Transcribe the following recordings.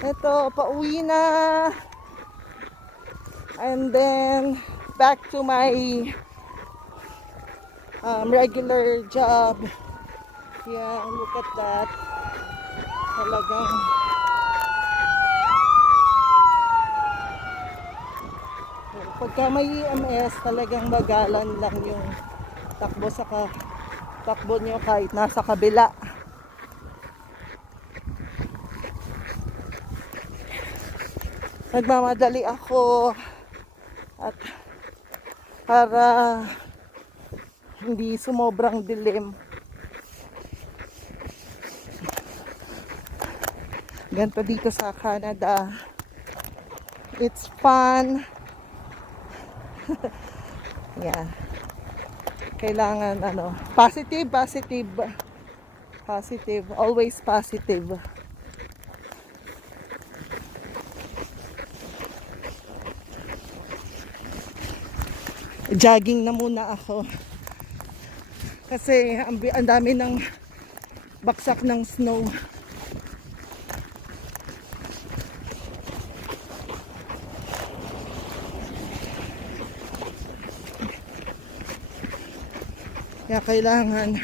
Ito, pauwi na. And then, back to my regular job. Yeah, look at that. Talagang pagka may EMS, talagang bagalan lang yung takbo nyo kahit nasa kabila. Nagmamadali ako at para hindi sumobrang dilim. Ganito dito sa Canada. It's fun. Yeah. Kailangan positive, always positive. Jogging na muna ako. Kasi ang dami ng baksak ng snow. Kaya kailangan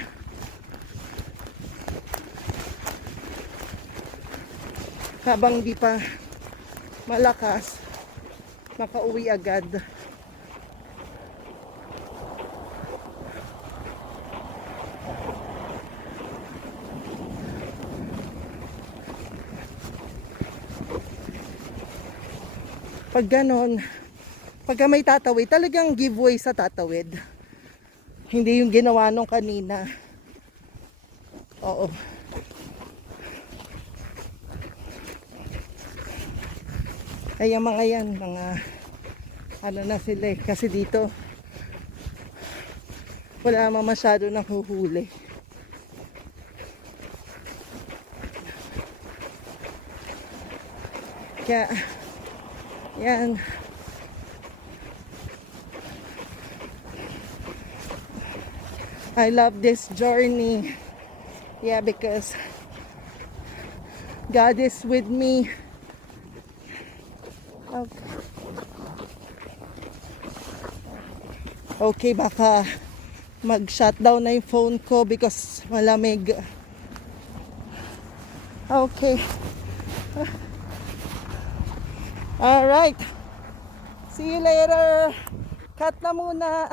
habang di pa malakas, makauwi agad. Pag ganon, pagka may tatawid, talagang giveaway sa tatawid. Hindi yung ginawa nung kanina. Oo. Ay, yung mga yan, ano na sila eh. Kasi dito, wala naman masyado nang huhuli. Kaya, yan. I love this journey. Yeah, because God is with me. Okay, baka mag-shutdown na yung phone ko because malamig. Okay. Alright. See you later. Cut na muna.